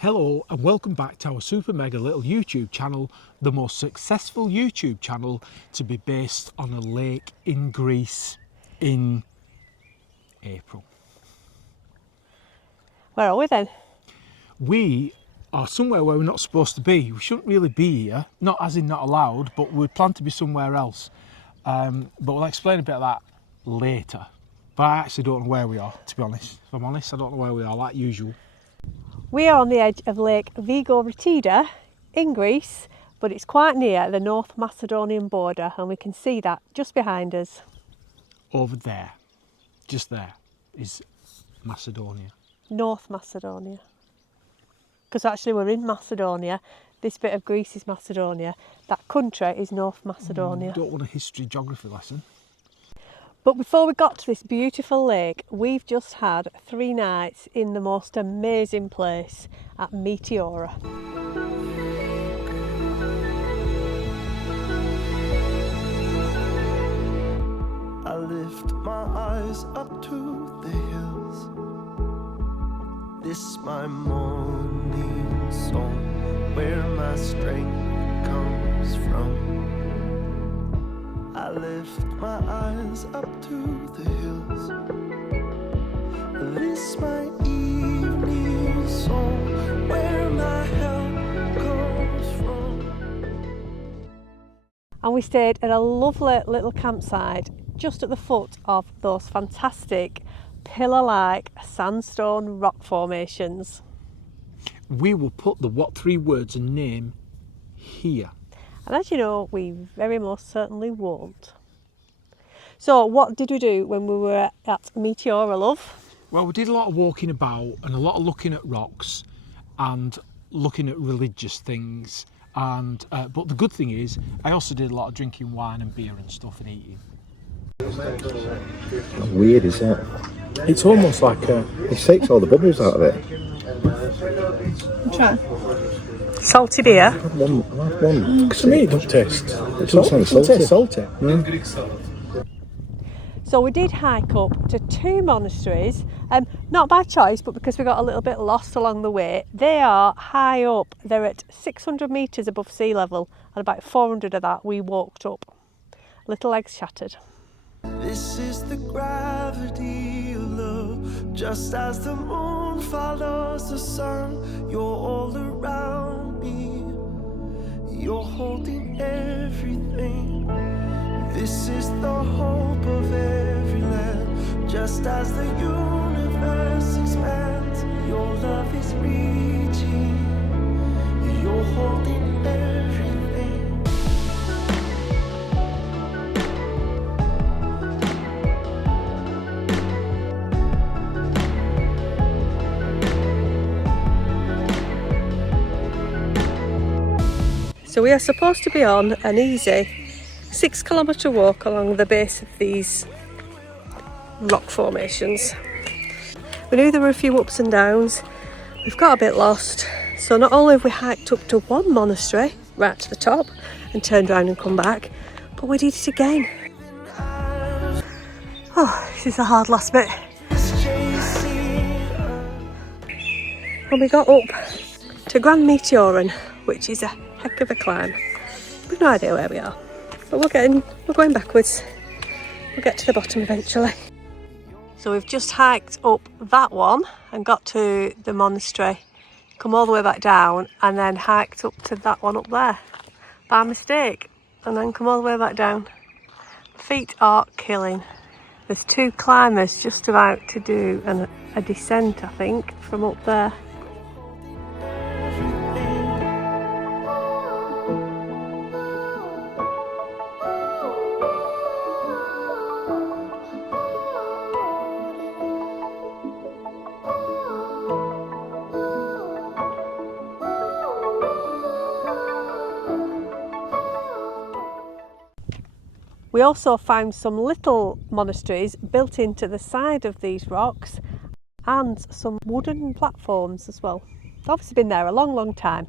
Hello and welcome back to our super mega little YouTube channel, the most successful YouTube channel to be based on a lake in Greece in April. Where are we then? We are somewhere where we're not supposed to be. We shouldn't really be here, not as in not allowed, but we plan to be somewhere else. But we'll explain a bit of that later. But I actually don't know where we are, to be honest. If I'm honest, I don't know where we are, like usual. We are on the edge of Lake Vigo-Retida in Greece, but it's quite near the North Macedonian border, and we can see that just behind us. Over there, just there, is Macedonia. North Macedonia. Because actually we're in Macedonia. This bit of Greece is Macedonia. That country is North Macedonia. Don't want a history geography lesson. But before we got to this beautiful lake, we've just had 3 nights in the most amazing place at Meteora. I lift my eyes up to the hills. This my morning song, where my strength comes from. I lift my eyes up to the hills. This my evening song, where my help comes from. And we stayed at a lovely little campsite just at the foot of those fantastic pillar-like sandstone rock formations. We will put the what 3 words and name here. And as you know, we very most certainly won't. So what did we do when we were at Meteora, love? Well, we did a lot of walking about and a lot of looking at rocks and looking at religious things. And but the good thing is, I also did a lot of drinking wine and beer and stuff and eating. How weird is that? It's almost like It takes all the bubbles out of it. Try. Salty beer. I've had one. to me it doesn't taste. It doesn't sound salty. salty. So we did hike up to 2 monasteries, not by choice, but because we got a little bit lost along the way. They are high up. They're at 600 metres above sea level, and about 400 of that we walked up. Little legs shattered. This is the gravity of love. Just as the moon follows the sun, you're all around me. You're holding everything. This is the hope of every land. Just as the universe expands, your love is reaching. You're holding everything. So we are supposed to be on an easy 6-kilometre walk along the base of these rock formations. We knew there were a few ups and downs. We've got a bit lost. So not only have we hiked up to one monastery, right to the top, and turned around and come back, but we did it again. Oh, this is the hard last bit. And we got up to Grand Meteoran, which is a heck of a climb. We've no idea where we are, but we're going backwards. We'll get to the bottom eventually. So we've just hiked up that one and got to the monastery, come all the way back down, and then hiked up to that one up there by mistake, and then come all the way back down. Feet are killing. There's 2 climbers just about to do a descent, I think, from up there. We also found some little monasteries built into the side of these rocks and some wooden platforms as well. They've obviously been there a long, long time.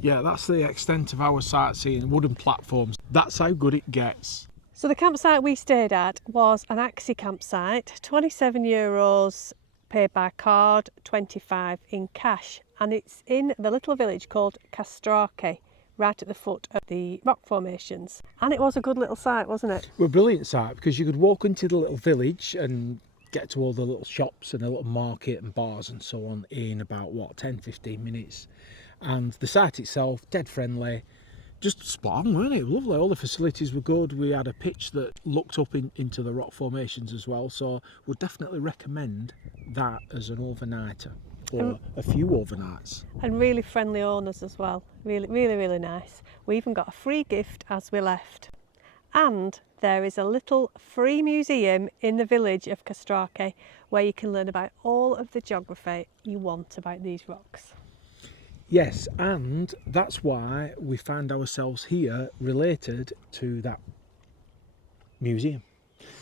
Yeah, that's the extent of our sightseeing, wooden platforms. That's how good it gets. So the campsite we stayed at was an Axie campsite, €27 pay by card, 25 in cash, and it's in the little village called Castrake, right at the foot of the rock formations. And it was a good little site, wasn't it? Well, a brilliant site, because you could walk into the little village and get to all the little shops and a little market and bars and so on in about, what, 10-15 minutes. And the site itself, dead friendly, just spot on, weren't it? Lovely. All the facilities were good. We had a pitch that looked up into the rock formations as well, so would definitely recommend that as an overnighter, or a few overnights. And really friendly owners as well. Really nice. We even got a free gift as we left. And there is a little free museum in the village of Castrake where you can learn about all of the geography you want about these rocks. Yes, and that's why we found ourselves here related to that museum.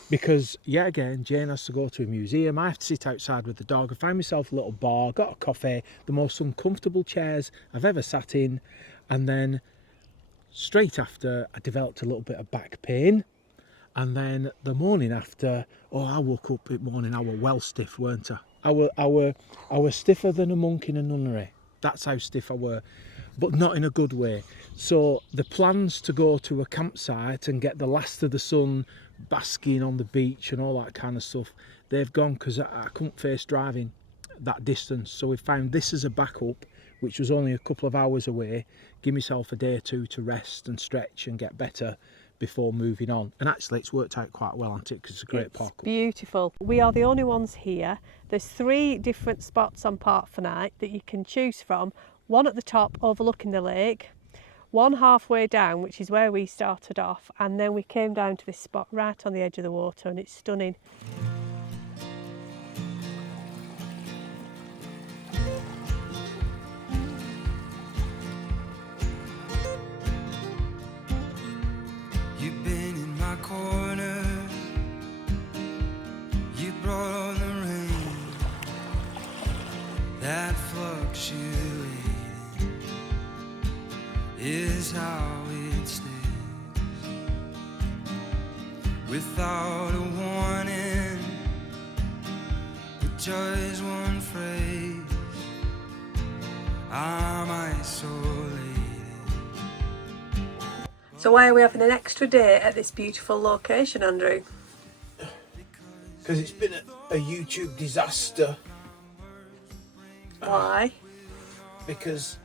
Because, yet again, Jane has to go to a museum, I have to sit outside with the dog, I find myself a little bar, got a coffee, the most uncomfortable chairs I've ever sat in, and then straight after I developed a little bit of back pain, and then the morning after, I woke up in the morning, I were well stiff, weren't I? I were stiffer than a monk in a nunnery. That's how stiff I were, but not in a good way. So the plans to go to a campsite and get the last of the sun, basking on the beach and all that kind of stuff, they've gone, because I couldn't face driving that distance. So we found this as a backup, which was only a couple of hours away, give myself a day or two to rest and stretch and get better before moving on. And actually it's worked out quite well, hasn't it? Because it's a great park. Beautiful. We are the only ones here. There's 3 different spots on Park for Night that you can choose from. One at the top overlooking the lake, one halfway down, which is where we started off, and then we came down to this spot right on the edge of the water, and it's stunning. You've been in my corner, you brought on the rain that fluctuated is how it stays. Without a warning, with just one phrase, I'm isolated. So why are we having an extra day at this beautiful location, Andrew? Because it's been a YouTube disaster. Why? Because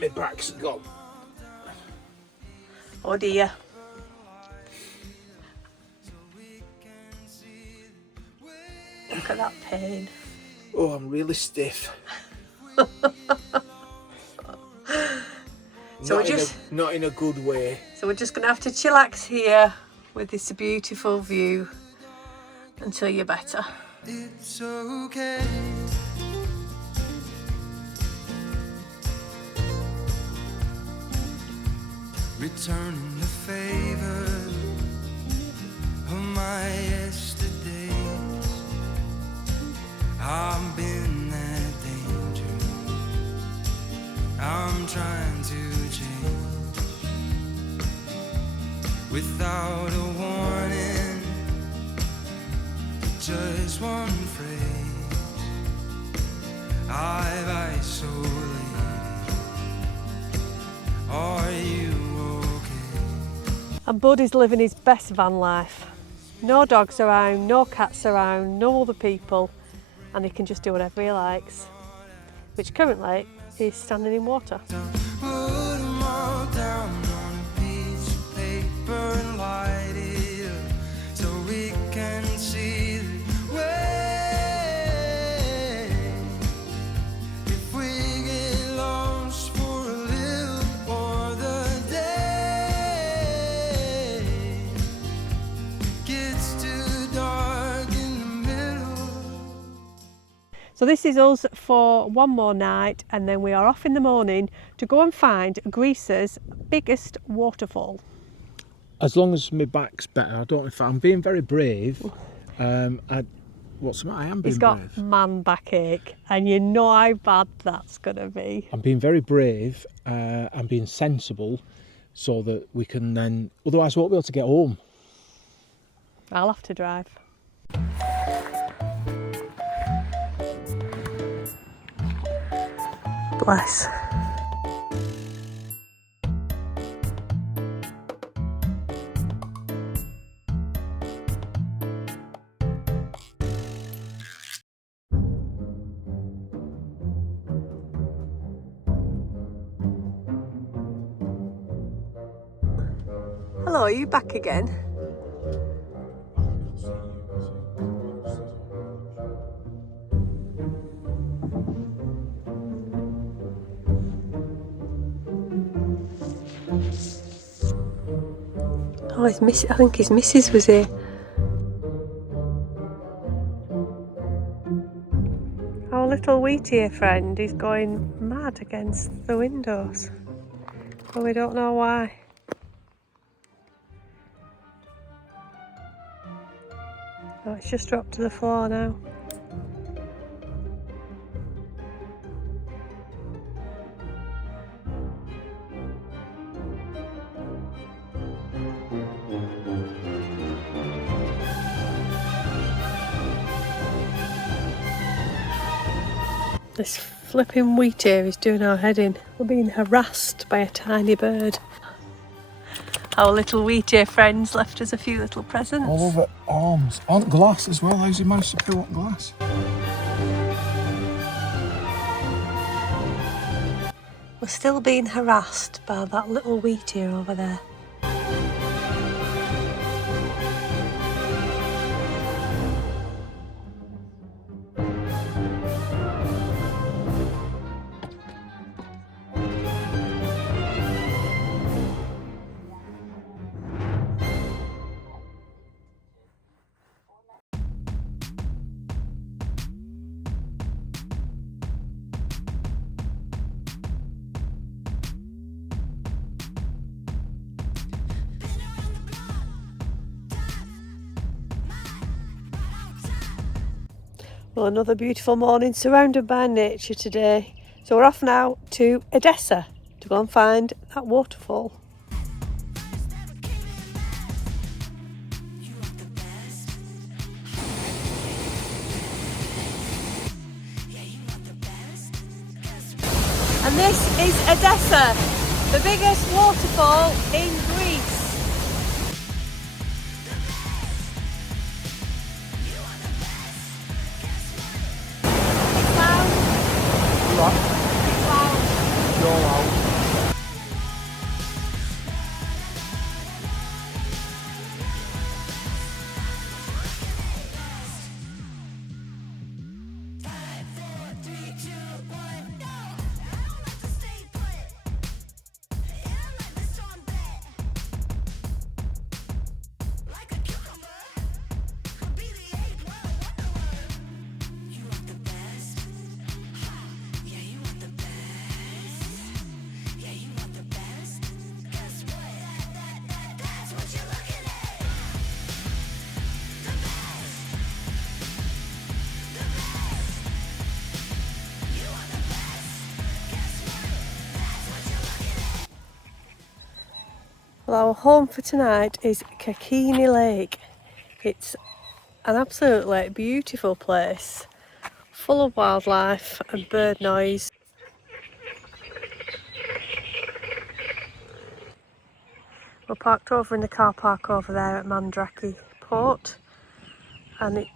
my back's gone. Oh dear. Look at that pain. Oh, I'm really stiff. So not in a good way. So we're just going to have to chillax here with this beautiful view until you're better. It's okay. Returning the favor of my yesterdays. I've been that danger. I'm trying to change. Without a warning, just one phrase, I've isolated. Are you okay? And Bud is living his best van life. No dogs around, no cats around, no other people, and he can just do whatever he likes, which currently is standing in water. Put 'em all down on a piece of paper and light it up so we can see the way. If we get lost for a little or the day gets too dark in the middle. So this is us for one more night, and then we are off in the morning to go and find Greece's biggest waterfall. As long as my back's better, I don't know if I'm being very brave. What's the matter? I am being He's got brave. man backache, and you know how bad that's going to be. I'm being very brave. I'm being sensible, so that we can then. Otherwise, we won't be able to get home. I'll have to drive. Bless. Hello, are you back again? Oh, I think his missus was here. Our little wheatear friend is going mad against the windows. But we don't know why. Oh, it's just dropped to the floor now. This flipping wheatear is doing our head in. We're being harassed by a tiny bird. Our little wheatear friends left us a few little presents. All over arms. On glass as well. How's he managed to put on glass? We're still being harassed by that little wheatear over there. Well, another beautiful morning surrounded by nature today. So we're off now to Edessa to go and find that waterfall. And this is Edessa, the biggest waterfall in Greece. Well, our home for tonight is Kerkini Lake. It's an absolutely beautiful place, full of wildlife and bird noise. We're parked over in the car park over there at Mandraki Port, and it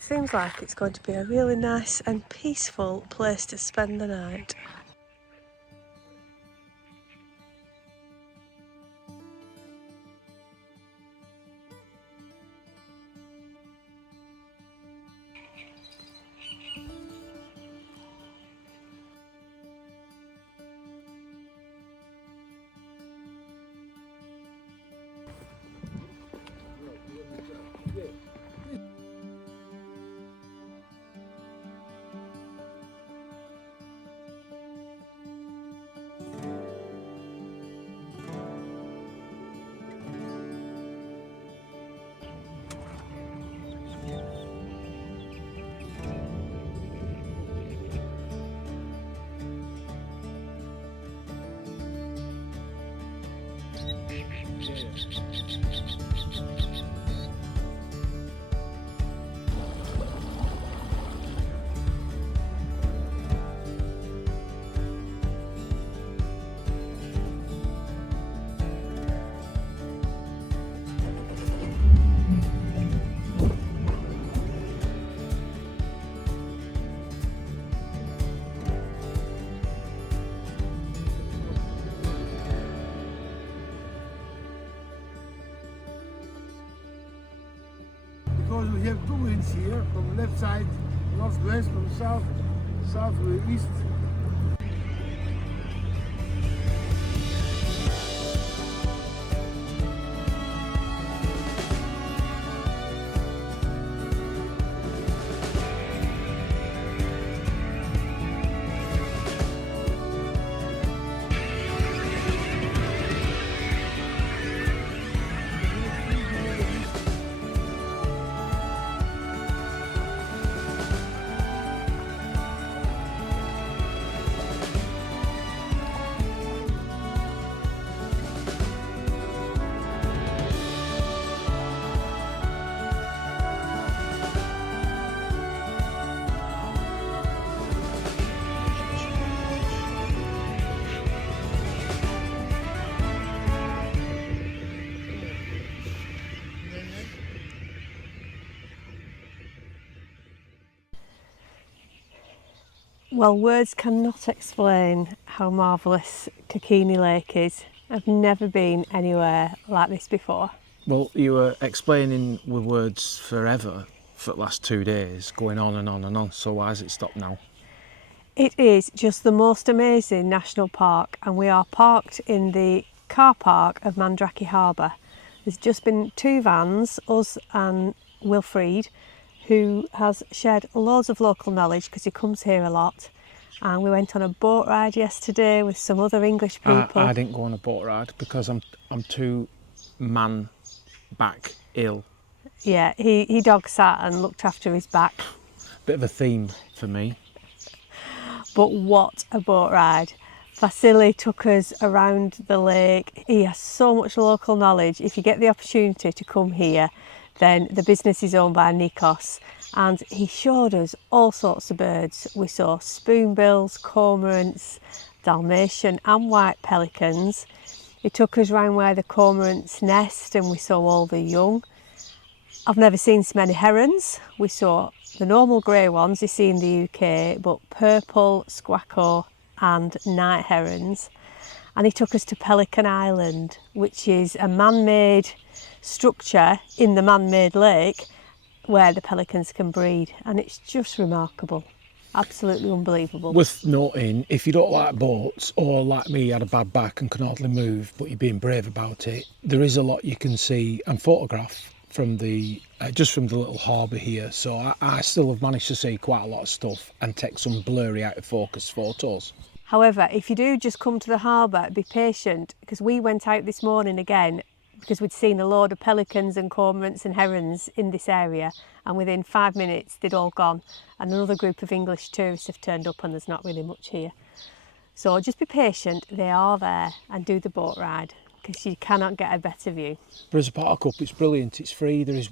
seems like it's going to be a really nice and peaceful place to spend the night. because we have two winds here, from left side, northwest, from south, southwest. Well, words cannot explain how marvellous Kerkini Lake is. I've never been anywhere like this before. Well, you were explaining with words forever for the last 2 days, going on and on and on, so why has it stopped now? It is just the most amazing national park, and we are parked in the car park of Mandrake Harbour. There's just been 2 vans, us and Wilfried, who has shared loads of local knowledge because he comes here a lot. And we went on a boat ride yesterday with some other English people. I didn't go on a boat ride because I'm too man back ill. Yeah, he dog sat and looked after his back. Bit of a theme for me. But what a boat ride. Vasily took us around the lake. He has so much local knowledge. If you get the opportunity to come here, then the business is owned by Nikos, and he showed us all sorts of birds. We saw spoonbills, cormorants, Dalmatian and white pelicans. He took us round where the cormorants nest and we saw all the young. I've never seen so many herons. We saw the normal grey ones you see in the UK, but purple, squacko and night herons. And he took us to Pelican Island, which is a man-made structure in the man-made lake where the pelicans can breed, and it's just remarkable, absolutely unbelievable. Worth noting, if you don't like boats, or like me, had a bad back and can hardly move, but you're being brave about it, there is a lot you can see and photograph from the just from the little harbour here. So I still have managed to see quite a lot of stuff and take some blurry out of focus photos. However, if you do just come to the harbour, be patient, because we went out this morning again because we'd seen a load of pelicans and cormorants and herons in this area, and within 5 minutes they'd all gone, and another group of English tourists have turned up and there's not really much here. So just be patient, they are there, and do the boat ride because you cannot get a better view. But as a park up, it's brilliant, it's free, there is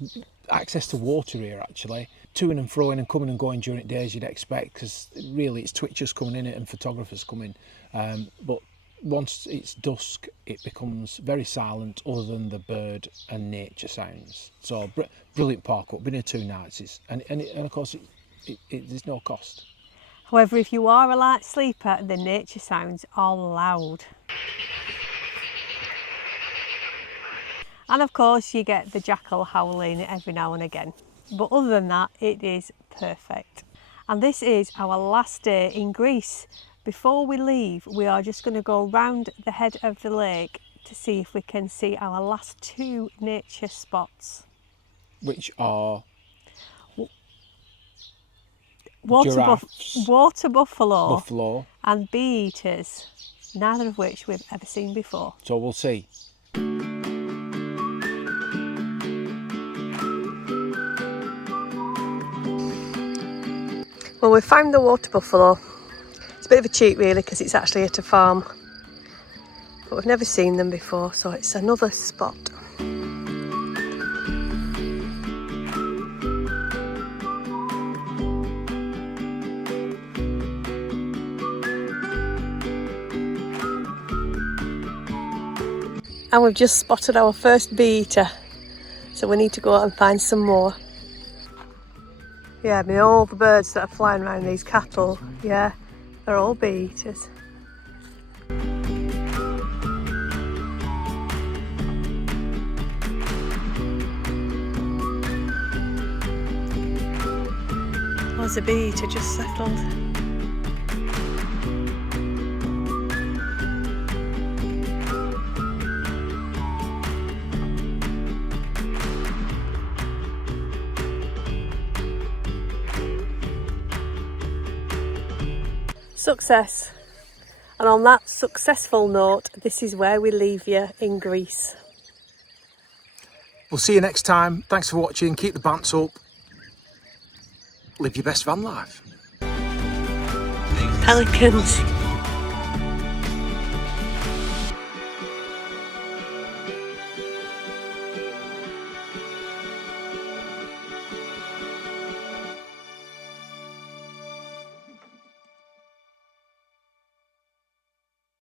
access to water here actually, to-ing and fro-ing and coming and going during the days you'd expect, because really it's twitchers coming in it and photographers coming, but once it's dusk it becomes very silent other than the bird and nature sounds. So brilliant park up, been here 2 nights, and of course there's no cost. However, if you are a light sleeper, the nature sounds are loud. And of course you get the jackal howling every now and again. But other than that, it is perfect. And this is our last day in Greece. Before we leave, we are just going to go round the head of the lake to see if we can see our last 2 nature spots. Which are water buffalo and bee eaters, neither of which we've ever seen before. So we'll see. Well, we found the water buffalo. It's a bit of a cheat really because it's actually at a farm, but we've never seen them before, so it's another spot. And we've just spotted our first bee eater, so we need to go out and find some more. Yeah, I mean, all the birds that are flying around these cattle, yeah, they're all bee eaters. was a beat had just settled. Success. And on that successful note, this is where we leave you in Greece. We'll see you next time. Thanks for watching. Keep the bants up. Live your best van life. Pelicans.